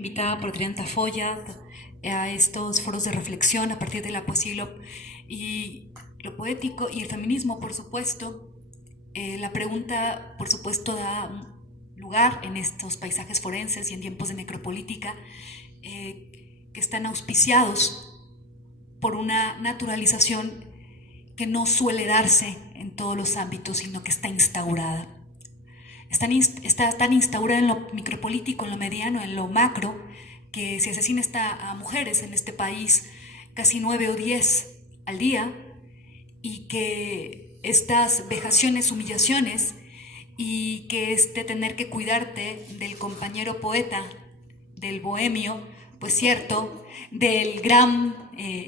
Invitada por Adrián Tafoya a estos foros de reflexión a partir de la poesía y lo poético y el feminismo, por supuesto. La pregunta, por supuesto, da lugar en estos paisajes forenses y en tiempos de necropolítica que están auspiciados por una naturalización que no suele darse en todos los ámbitos, sino que está instaurada. Está tan instaurada en lo micropolítico, en lo mediano, en lo macro, que se asesina a mujeres en este país casi 9 o 10 al día, y que estas vejaciones, humillaciones, y que tener que cuidarte del compañero poeta, del bohemio, pues cierto, del gran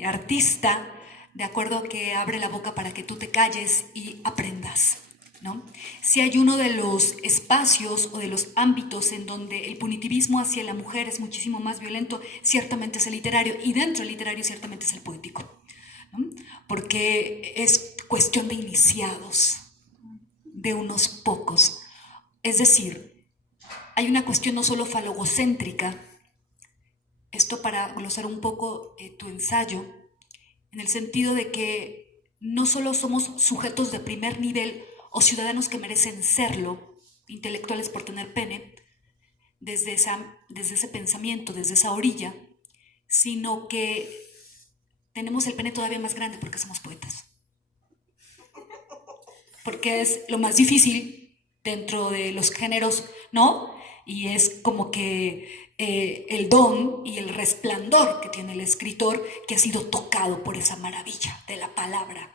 artista, de acuerdo, que abre la boca para que tú te calles y aprendas, ¿no? Si hay uno de los espacios o de los ámbitos en donde el punitivismo hacia la mujer es muchísimo más violento, ciertamente es el literario, y dentro del literario ciertamente es el poético, ¿no? Porque es cuestión de iniciados, de unos pocos. Es decir, hay una cuestión no solo falogocéntrica, esto para glosar un poco tu ensayo, en el sentido de que no solo somos sujetos de primer nivel o ciudadanos que merecen serlo, intelectuales por tener pene, desde ese pensamiento, desde esa orilla, sino que tenemos el pene todavía más grande porque somos poetas. Porque es lo más difícil dentro de los géneros, ¿no? Y es como que el don y el resplandor que tiene el escritor, que ha sido tocado por esa maravilla de la palabra,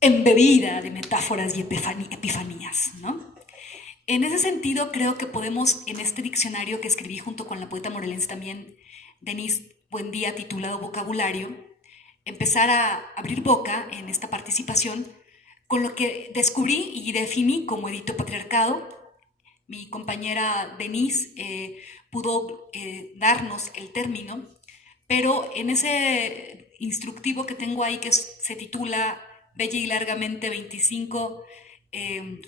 embebida de metáforas y epifanías, ¿no? En ese sentido, creo que podemos, en este diccionario que escribí junto con la poeta morelense también, Denise Buendía, titulado Vocabulario, empezar a abrir boca en esta participación con lo que descubrí y definí como edito patriarcado. Mi compañera Denise pudo darnos el término, pero en ese instructivo que tengo ahí, que se titula Bella y largamente 25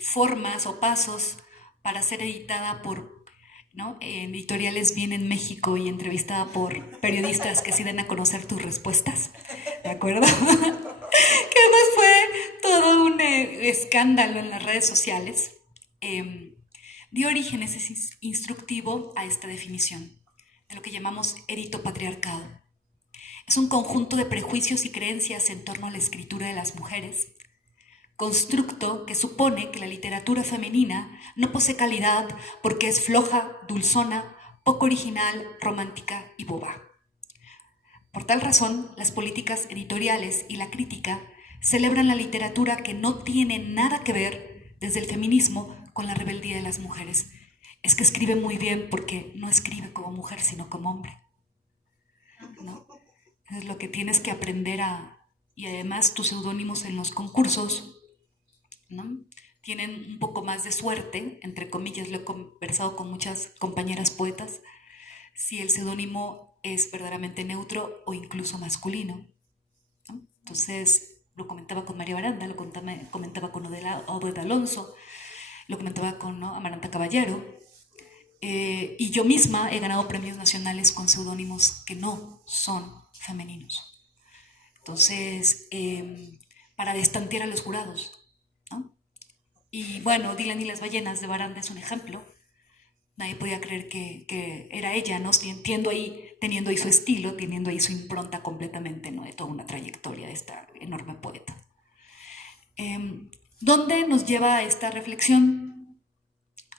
formas o pasos para ser editada por, ¿no?, editoriales bien en México y entrevistada por periodistas que sí den a conocer tus respuestas, ¿de acuerdo? Que además fue todo un escándalo en las redes sociales. Dio origen ese instructivo a esta definición de lo que llamamos editopatriarcado. Es un conjunto de prejuicios y creencias en torno a la escritura de las mujeres, constructo que supone que la literatura femenina no posee calidad porque es floja, dulzona, poco original, romántica y boba. Por tal razón, las políticas editoriales y la crítica celebran la literatura que no tiene nada que ver desde el feminismo con la rebeldía de las mujeres. Es que escribe muy bien porque no escribe como mujer, sino como hombre, ¿no? Es lo que tienes que aprender y además tus seudónimos en los concursos, ¿no?, tienen un poco más de suerte, entre comillas. Lo he conversado con muchas compañeras poetas, si el seudónimo es verdaderamente neutro o incluso masculino, ¿no? Entonces, lo comentaba con María Baranda, lo comentaba con Obed Alonso, lo comentaba con, ¿no?, Amaranta Caballero, y yo misma he ganado premios nacionales con seudónimos que no son femeninos. Entonces, para destantear a los jurados, ¿no? Y bueno, Dylan y las ballenas de Baranda es un ejemplo. Nadie podía creer que era ella, ¿no? Teniendo ahí su estilo, teniendo ahí su impronta completamente, ¿no?, de toda una trayectoria de esta enorme poeta. ¿Dónde nos lleva esta reflexión?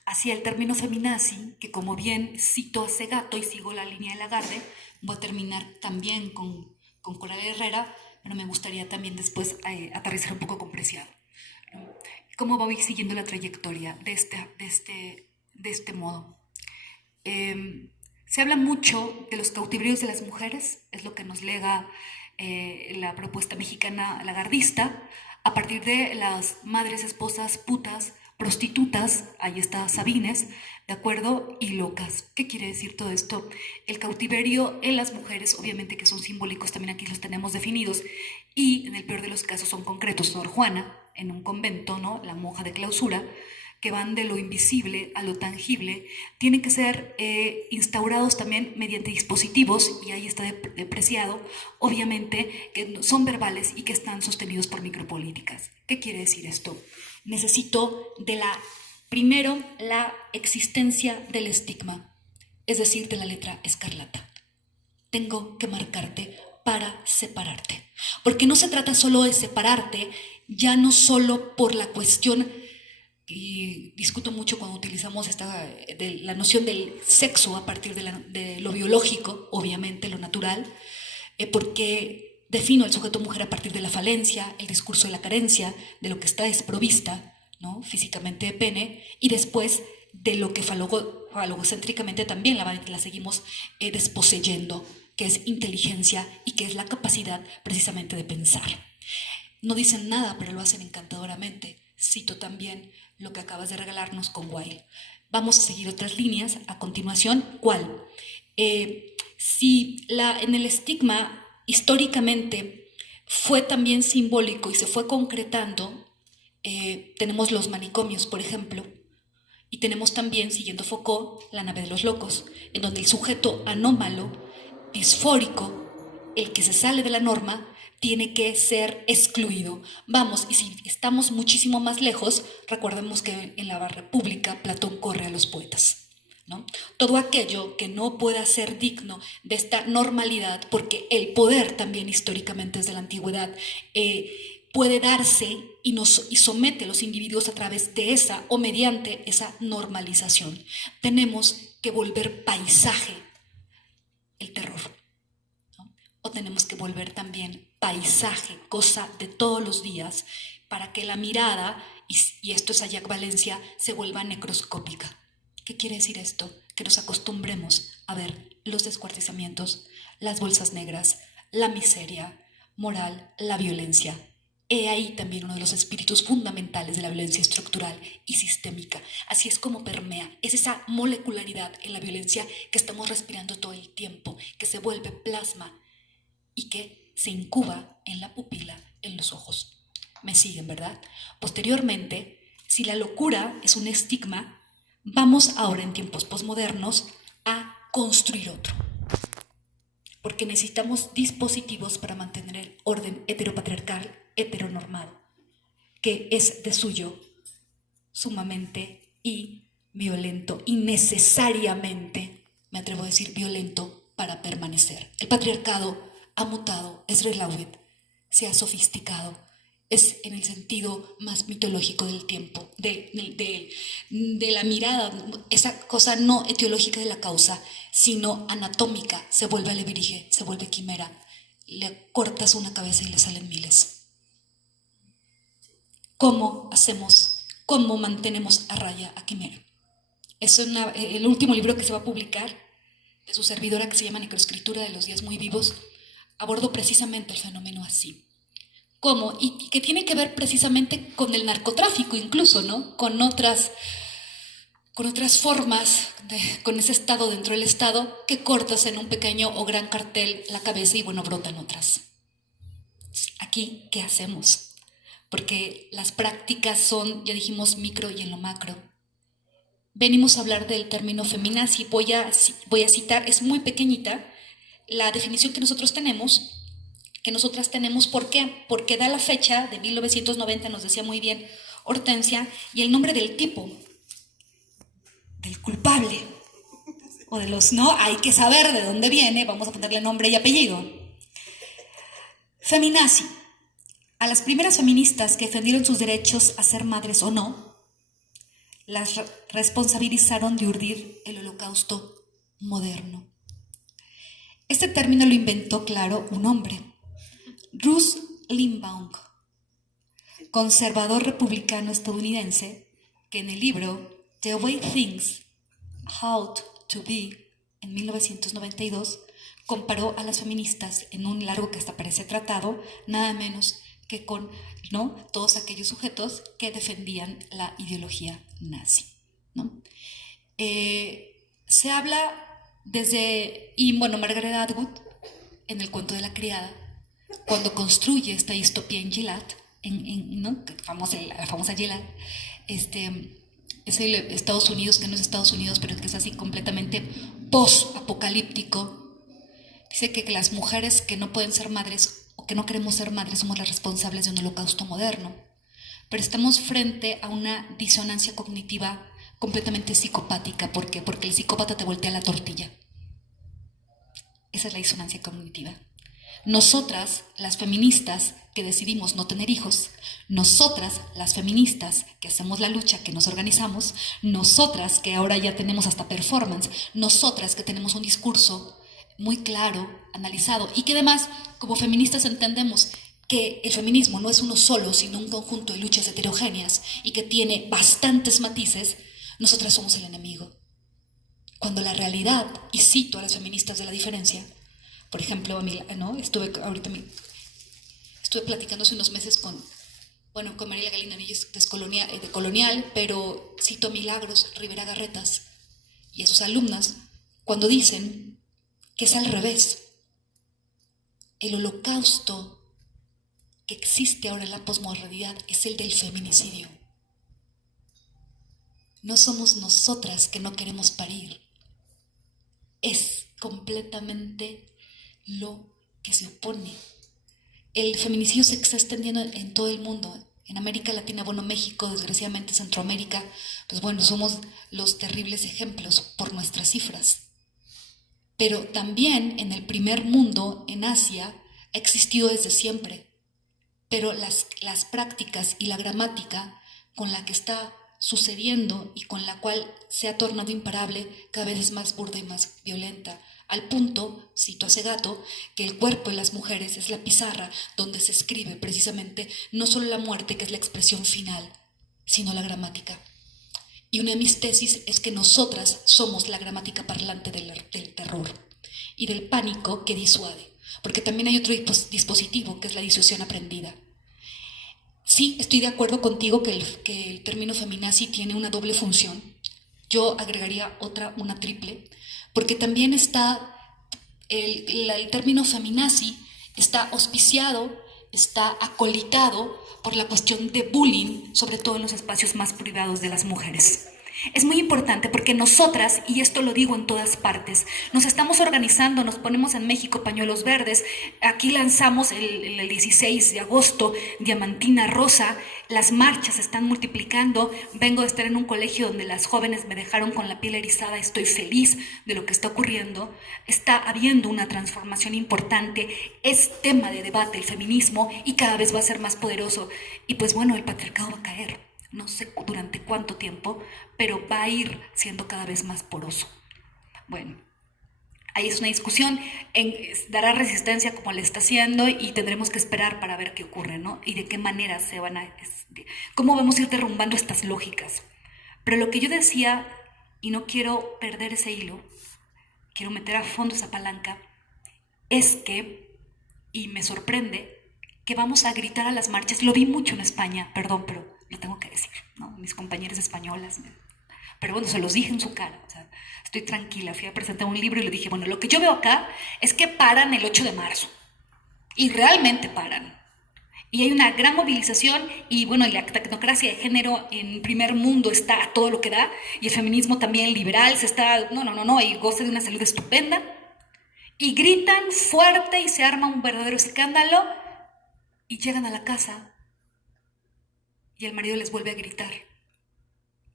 Hacia el término feminazi, que como bien cito a Segato y sigo la línea de Lagarde, voy a terminar también con Coral Herrera, pero me gustaría también después aterrizar un poco con Preciado. ¿Cómo voy siguiendo la trayectoria de este modo? Se habla mucho de los cautiverios de las mujeres, es lo que nos lega la propuesta mexicana lagardista, a partir de las madres, esposas, putas, prostitutas, ahí está Sabines, ¿de acuerdo? Y locas. ¿Qué quiere decir todo esto? El cautiverio en las mujeres, obviamente que son simbólicos, también aquí los tenemos definidos, y en el peor de los casos son concretos. Sor Juana, en un convento, ¿no?, la monja de clausura, que van de lo invisible a lo tangible, tienen que ser instaurados también mediante dispositivos, y ahí está depreciado, obviamente, que son verbales y que están sostenidos por micropolíticas. ¿Qué quiere decir esto? Necesito primero, la existencia del estigma, es decir, de la letra escarlata. Tengo que marcarte para separarte. Porque no se trata solo de separarte, ya no solo por la cuestión, y discuto mucho cuando utilizamos la noción del sexo a partir de lo biológico, obviamente, lo natural, porque defino el sujeto mujer a partir de la falencia, el discurso de la carencia, de lo que está desprovista, ¿no?, físicamente de pene, y después de lo que falogocéntricamente también la seguimos desposeyendo, que es inteligencia y que es la capacidad precisamente de pensar. No dicen nada, pero lo hacen encantadoramente. Cito también lo que acabas de regalarnos con Weil. Vamos a seguir otras líneas a continuación. ¿Cuál? Si en el estigma históricamente fue también simbólico y se fue concretando, tenemos los manicomios, por ejemplo, y tenemos también, siguiendo Foucault, la nave de los locos, en donde el sujeto anómalo, disfórico, el que se sale de la norma, tiene que ser excluido. Vamos, y si estamos muchísimo más lejos, recordemos que en la República Platón corre a los poetas, ¿no? Todo aquello que no pueda ser digno de esta normalidad, porque el poder también históricamente desde la antigüedad puede darse y somete a los individuos a través de esa o mediante esa normalización. Tenemos que volver paisaje el terror, ¿no? O tenemos que volver también paisaje, cosa de todos los días, para que la mirada, y esto es Ayac Valencia, se vuelva necroscópica. ¿Qué quiere decir esto? Que nos acostumbremos a ver los descuartizamientos, las bolsas negras, la miseria moral, la violencia. He ahí también uno de los espíritus fundamentales de la violencia estructural y sistémica. Así es como permea, es esa molecularidad en la violencia que estamos respirando todo el tiempo, que se vuelve plasma y que se incuba en la pupila, en los ojos. ¿Me siguen, verdad? Posteriormente, si la locura es un estigma, vamos ahora en tiempos posmodernos a construir otro. Porque necesitamos dispositivos para mantener el orden heteropatriarcal, heteronormado, que es de suyo sumamente y violento, y necesariamente, me atrevo a decir, violento para permanecer. El patriarcado ha mutado, es relaudet, se ha sofisticado, es en el sentido más mitológico del tiempo, de la mirada, esa cosa no etiológica de la causa, sino anatómica, se vuelve alebrije, se vuelve quimera, le cortas una cabeza y le salen miles. ¿Cómo hacemos, cómo mantenemos a raya a quimera? Es el último libro que se va a publicar de su servidora, que se llama Necroescritura de los días muy vivos, abordo precisamente el fenómeno así. ¿Cómo? Y que tiene que ver precisamente con el narcotráfico incluso, ¿no? Con otras formas, con ese estado dentro del estado, que cortas en un pequeño o gran cartel la cabeza y bueno, brotan otras. Aquí, ¿qué hacemos? Porque las prácticas son, ya dijimos, micro y en lo macro. Venimos a hablar del término feminazi, voy a citar, es muy pequeñita, la definición que nosotras tenemos, ¿por qué? Porque da la fecha de 1990, nos decía muy bien Hortensia, y el nombre del tipo, del culpable, o de los, no, hay que saber de dónde viene, vamos a ponerle nombre y apellido. Feminazi. A las primeras feministas que defendieron sus derechos a ser madres o no, las responsabilizaron de urdir el holocausto moderno. Este término lo inventó, claro, un hombre, Russ Limbaugh, conservador republicano estadounidense, que en el libro The Way Things Ought to Be, en 1992, comparó a las feministas en un largo que hasta parece tratado, nada menos que con, ¿no?, todos aquellos sujetos que defendían la ideología nazi, ¿no? Se habla y bueno, Margaret Atwood, en el cuento de la criada, cuando construye esta distopía en Gilad, ¿no?, la famosa Gilad, Es el Estados Unidos que no es Estados Unidos, pero que es así completamente post-apocalíptico. Dice que las mujeres que no pueden ser madres o que no queremos ser madres somos las responsables de un holocausto moderno. Pero estamos frente a una disonancia cognitiva completamente psicopática. ¿Por qué? Porque el psicópata te voltea la tortilla. Esa es la disonancia cognitiva. Nosotras, las feministas que decidimos no tener hijos, nosotras, las feministas que hacemos la lucha, que nos organizamos, nosotras que ahora ya tenemos hasta performance, nosotras que tenemos un discurso muy claro, analizado, y que además, como feministas entendemos que el feminismo no es uno solo, sino un conjunto de luchas heterogéneas y que tiene bastantes matices, nosotras somos el enemigo. Cuando la realidad, y cito a las feministas de la diferencia, por ejemplo, ¿no? Estuve platicando hace unos meses con Mariela Galina, ella es de Colonial, pero cito a Milagros Rivera Garretas y a sus alumnas cuando dicen que es al revés. El holocausto que existe ahora en la posmodernidad es el del feminicidio. No somos nosotras que no queremos parir. Es completamente lo que se opone. El feminicidio se está extendiendo en todo el mundo. En América Latina, México, desgraciadamente Centroamérica, somos los terribles ejemplos por nuestras cifras. Pero también en el primer mundo, en Asia, ha existido desde siempre. Pero las prácticas y la gramática con la que está sucediendo y con la cual se ha tornado imparable cada vez es más burda y más violenta, al punto, cito a Segato, que el cuerpo de las mujeres es la pizarra donde se escribe precisamente no solo la muerte, que es la expresión final, sino la gramática. Y una de mis tesis es que nosotras somos la gramática parlante del terror y del pánico que disuade, porque también hay otro dispositivo que es la disuasión aprendida. Sí, estoy de acuerdo contigo que el término feminazi tiene una doble función. Yo agregaría una triple, porque también está el término feminazi está auspiciado, está acolitado por la cuestión de bullying, sobre todo en los espacios más privados de las mujeres. Es muy importante porque nosotras, y esto lo digo en todas partes, nos estamos organizando, nos ponemos en México pañuelos verdes, aquí lanzamos el 16 de agosto Diamantina Rosa, las marchas se están multiplicando, vengo de estar en un colegio donde las jóvenes me dejaron con la piel erizada, estoy feliz de lo que está ocurriendo, está habiendo una transformación importante, es tema de debate el feminismo y cada vez va a ser más poderoso y el patriarcado va a caer. No sé durante cuánto tiempo, pero va a ir siendo cada vez más poroso. Bueno, ahí es una discusión, dará resistencia como le está haciendo y tendremos que esperar para ver qué ocurre, ¿no? Y de qué manera cómo vamos a ir derrumbando estas lógicas. Pero lo que yo decía, y no quiero perder ese hilo, quiero meter a fondo esa palanca, es que, y me sorprende, que vamos a gritar a las marchas, lo vi mucho en España, perdón, pero lo tengo que decir, ¿no? Mis compañeras españolas, pero se los dije en su cara, estoy tranquila, fui a presentar un libro y le dije, lo que yo veo acá es que paran el 8 de marzo, y realmente paran, y hay una gran movilización, y la tecnocracia de género en primer mundo está a todo lo que da, y el feminismo también liberal y goza de una salud estupenda, y gritan fuerte y se arma un verdadero escándalo, y llegan a la casa, y el marido les vuelve a gritar.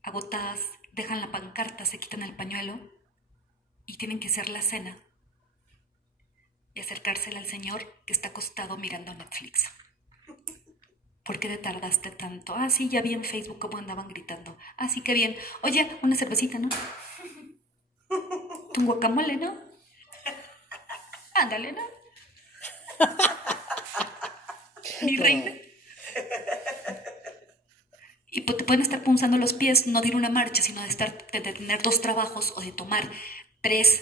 Agotadas, dejan la pancarta, se quitan el pañuelo y tienen que hacer la cena y acercársela al señor que está acostado mirando Netflix. ¿Por qué te tardaste tanto? Ah, sí, ya vi en Facebook cómo andaban gritando. Ah, sí, qué bien. Oye, una cervecita, ¿no? Un guacamole, ¿no? Ándale, ¿no? Mi reina. Y te pueden estar punzando los pies, no de ir a una marcha, sino de tener 2 trabajos o de tomar 3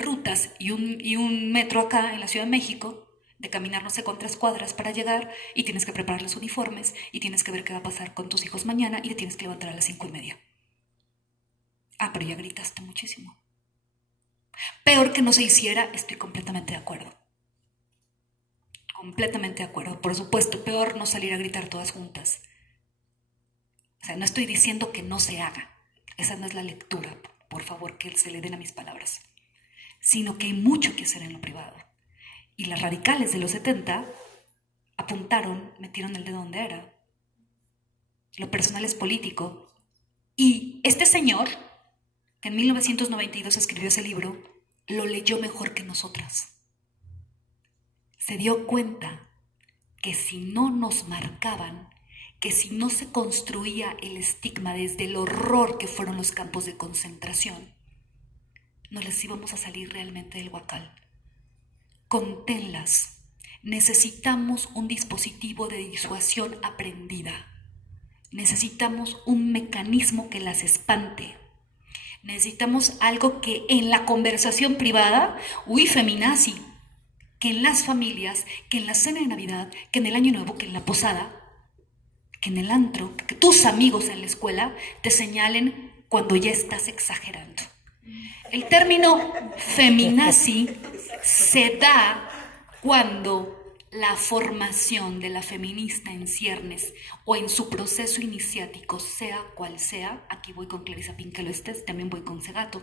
rutas y un metro acá en la Ciudad de México, de caminar no sé cuántas cuadras para llegar, y tienes que preparar los uniformes y tienes que ver qué va a pasar con tus hijos mañana y te tienes que levantar a las 5:30. Ah, pero ya gritaste muchísimo. Peor que no se hiciera, estoy completamente de acuerdo. Completamente de acuerdo. Por supuesto, peor no salir a gritar todas juntas. No estoy diciendo que no se haga, Esa no es la lectura, por favor, que se le den a mis palabras, sino que hay mucho que hacer en lo privado. Y las radicales de los 70 apuntaron, metieron el dedo donde era. Lo personal es político. Y este señor, que en 1992 escribió ese libro, lo leyó mejor que nosotras. Se dio cuenta que si no nos marcaban, que si no se construía el estigma desde el horror que fueron los campos de concentración, no les íbamos a salir realmente del huacal. Conténlas. Necesitamos un dispositivo de disuasión aprendida. Necesitamos un mecanismo que las espante. Necesitamos algo que en la conversación privada, feminazi, que en las familias, que en la cena de Navidad, que en el Año Nuevo, que en la posada, que en el antro, que tus amigos en la escuela te señalen cuando ya estás exagerando. El término feminazi se da cuando la formación de la feminista en ciernes o en su proceso iniciático, sea cual sea, aquí voy con Clarisa Pinquelo Estés, también voy con Segato,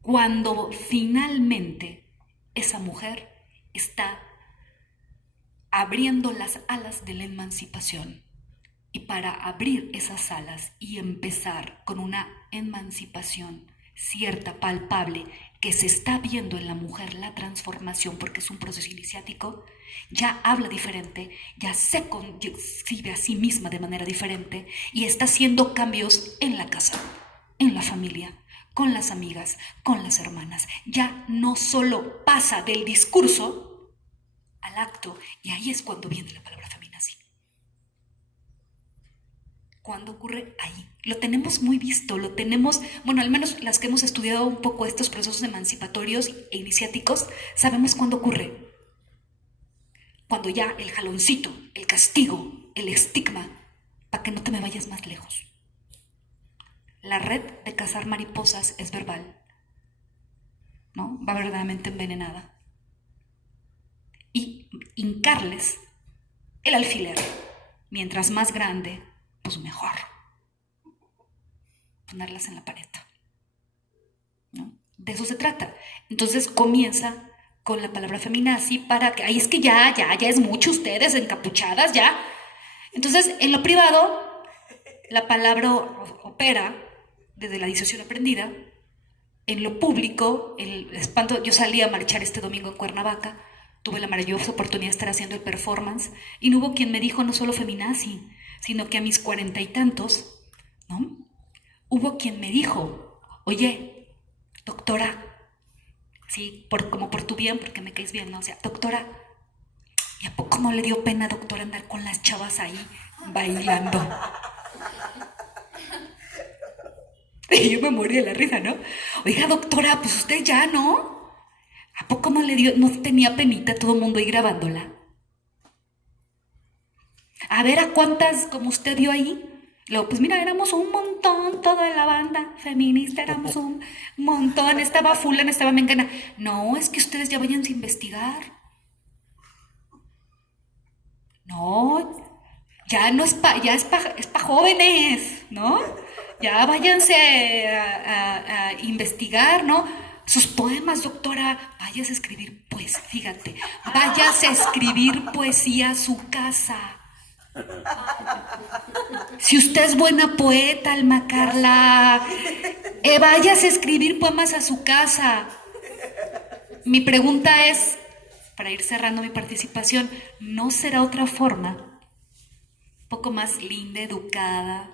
cuando finalmente esa mujer está abriendo las alas de la emancipación. Y para abrir esas alas y empezar con una emancipación cierta, palpable, que se está viendo en la mujer la transformación porque es un proceso iniciático, ya habla diferente, ya se concibe a sí misma de manera diferente y está haciendo cambios en la casa, en la familia, con las amigas, con las hermanas. Ya no solo pasa del discurso al acto, y ahí es cuando viene la palabra feminazi. ¿Cuándo ocurre? Ahí. Lo tenemos muy visto, lo tenemos, bueno, al menos las que hemos estudiado un poco estos procesos emancipatorios e iniciáticos, sabemos cuándo ocurre. Cuando ya el jaloncito, el castigo, el estigma, para que no te me vayas más lejos. La red de cazar mariposas es verbal, ¿no? Va verdaderamente envenenada. Y hincarles el alfiler, mientras más grande, pues mejor. Ponerlas en la pared, ¿no? De eso se trata. Entonces comienza con la palabra feminazi para que, ay, es que ya es mucho ustedes encapuchadas, ya. Entonces, en lo privado, la palabra opera desde la disociación aprendida. En lo público, el espanto, yo salí a marchar este domingo en Cuernavaca, tuve la maravillosa oportunidad de estar haciendo el performance y no hubo quien me dijo no solo feminazi, sino que a mis 40 y tantos, ¿no? Hubo quien me dijo, oye, doctora, sí, como por tu bien, porque me caes bien, ¿no? O sea, doctora, ¿y a poco no le dio pena, doctora, andar con las chavas ahí bailando? Y yo me morí de la risa, ¿no? Oiga, doctora, pues usted ya, ¿no? ¿A poco no le dio, no tenía penita todo el mundo ahí grabándola? A ver, ¿a cuántas como usted vio ahí? Luego, pues mira, éramos un montón, toda la banda feminista, éramos un montón, estaba fulana, estaba mengana. No, es que ustedes ya vayan a investigar. No, ya no es ya es pa jóvenes, ¿no? Ya váyanse a investigar, ¿no? Sus poemas, doctora, váyase a escribir poesía, fíjate, váyase a escribir poesía a su casa. Si usted es buena poeta, Alma Carla, váyase a escribir poemas a su casa. Mi pregunta es, para ir cerrando mi participación, ¿no será otra forma, un poco más linda, educada,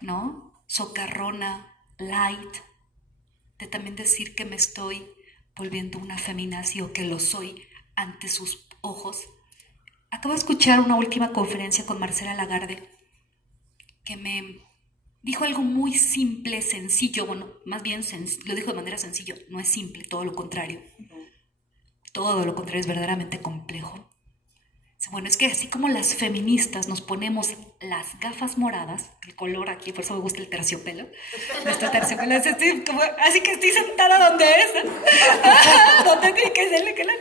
¿no? Socarrona, light, de también decir que me estoy volviendo una feminazi o que lo soy ante sus ojos? Acabo de escuchar una última conferencia con Marcela Lagarde que me dijo algo muy simple, sencillo, bueno, más bien lo dijo de manera sencilla, no es simple, todo lo contrario. Todo lo contrario, es verdaderamente complejo. Bueno, es que así como las feministas nos ponemos las gafas moradas, el color aquí, por eso me gusta el terciopelo, nuestro terciopelo es así, como, así que estoy sentada donde es, donde tiene que serle que la...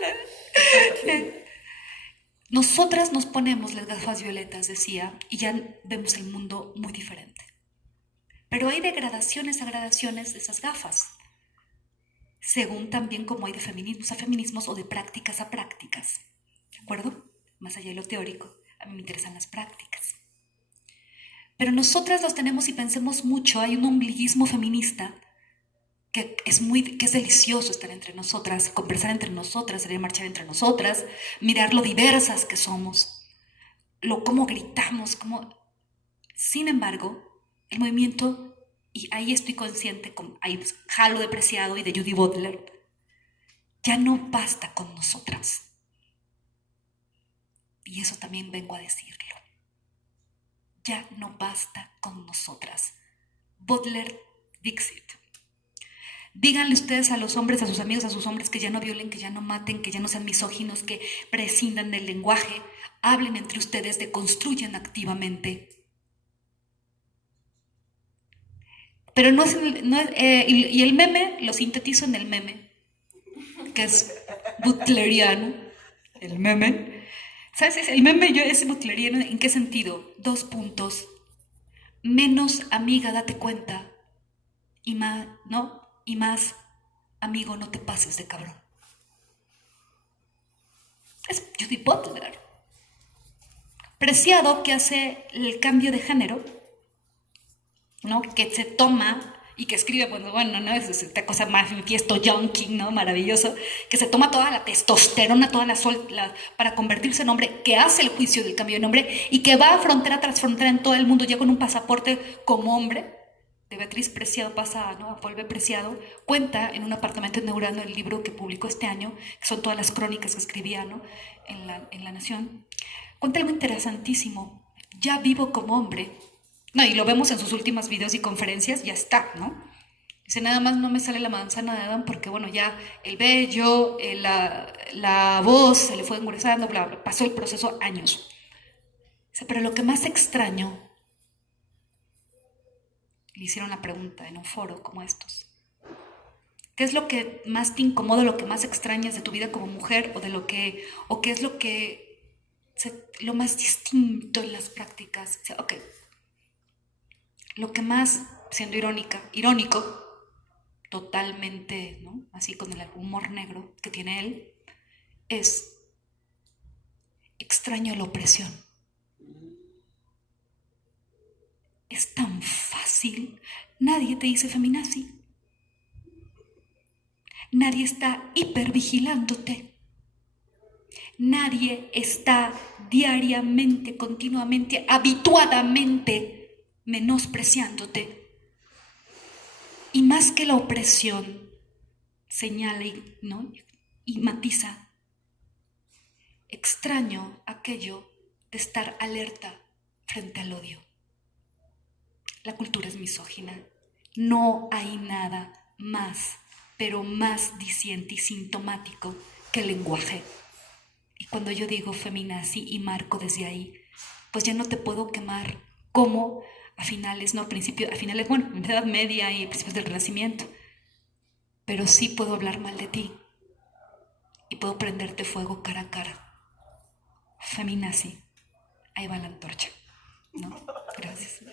Nosotras nos ponemos las gafas violetas, decía, y ya vemos el mundo muy diferente. Pero hay de gradaciones a gradaciones de esas gafas, según también como hay de feminismos a feminismos o de prácticas a prácticas. ¿De acuerdo? Más allá de lo teórico, a mí me interesan las prácticas. Pero nosotras los tenemos y pensemos mucho, hay un ombliguismo feminista que es delicioso estar entre nosotras, conversar entre nosotras, salir a marchar entre nosotras, mirar lo diversas que somos, cómo gritamos, cómo... Sin embargo, el movimiento, y ahí estoy consciente, ahí jalo de Preciado y de Judy Butler, ya no basta con nosotras. Y eso también vengo a decirlo. Ya no basta con nosotras. Butler Dixit. Díganle ustedes a los hombres, a sus amigos, a sus hombres que ya no violen, que ya no maten, que ya no sean misóginos, que prescindan del lenguaje. Hablen entre ustedes, deconstruyan activamente. Pero y el meme, lo sintetizo en el meme, que es butleriano, el meme. ¿Sabes? El meme es butleriano, ¿en qué sentido? 2 puntos. Menos amiga, date cuenta. Y más, ¿no? Y más, amigo, no te pases de cabrón. Es Judy Butler. Preciado, que hace el cambio de género, ¿no? Que se toma y que escribe, bueno, ¿no? Es esta cosa manifiesto yonking, ¿no? Maravilloso, que se toma toda la testosterona, para convertirse en hombre, que hace el juicio del cambio de nombre y que va frontera tras frontera en todo el mundo ya con un pasaporte como hombre. De Beatriz Preciado pasa, ¿no? A Paul B. Preciado, cuenta en un apartamento en Neurano el libro que publicó este año, que son todas las crónicas que escribía, ¿no? en la Nación. Cuenta algo interesantísimo. Ya vivo como hombre. No, y lo vemos en sus últimos videos y conferencias, ya está, ¿no? Dice, nada más no me sale la manzana de Adán porque, bueno, ya el vello, la voz se le fue engrosando, bla, bla, pasó el proceso años. Dice, pero lo que más extraño, le hicieron la pregunta en un foro como estos. ¿Qué es lo que más te incomoda, lo que más extrañas de tu vida como mujer o qué es lo más distinto en las prácticas? Dice, ok, lo que más, siendo irónico, totalmente, ¿no? Así con el humor negro que tiene él, es extraño la opresión. Es tan fácil. Nadie te dice feminazi. Nadie está hipervigilándote. Nadie está diariamente, continuamente, habituadamente menospreciándote. Y más que la opresión, señala ¿no? y matiza, extraño aquello de estar alerta frente al odio. La cultura es misógina. No hay nada más, pero más diciente y sintomático que el lenguaje. Y cuando yo digo feminazi y marco desde ahí, pues ya no te puedo quemar como a finales, bueno, en Edad Media y principios del Renacimiento. Pero sí puedo hablar mal de ti y puedo prenderte fuego cara a cara. Feminazi, ahí va la antorcha, ¿no? Gracias.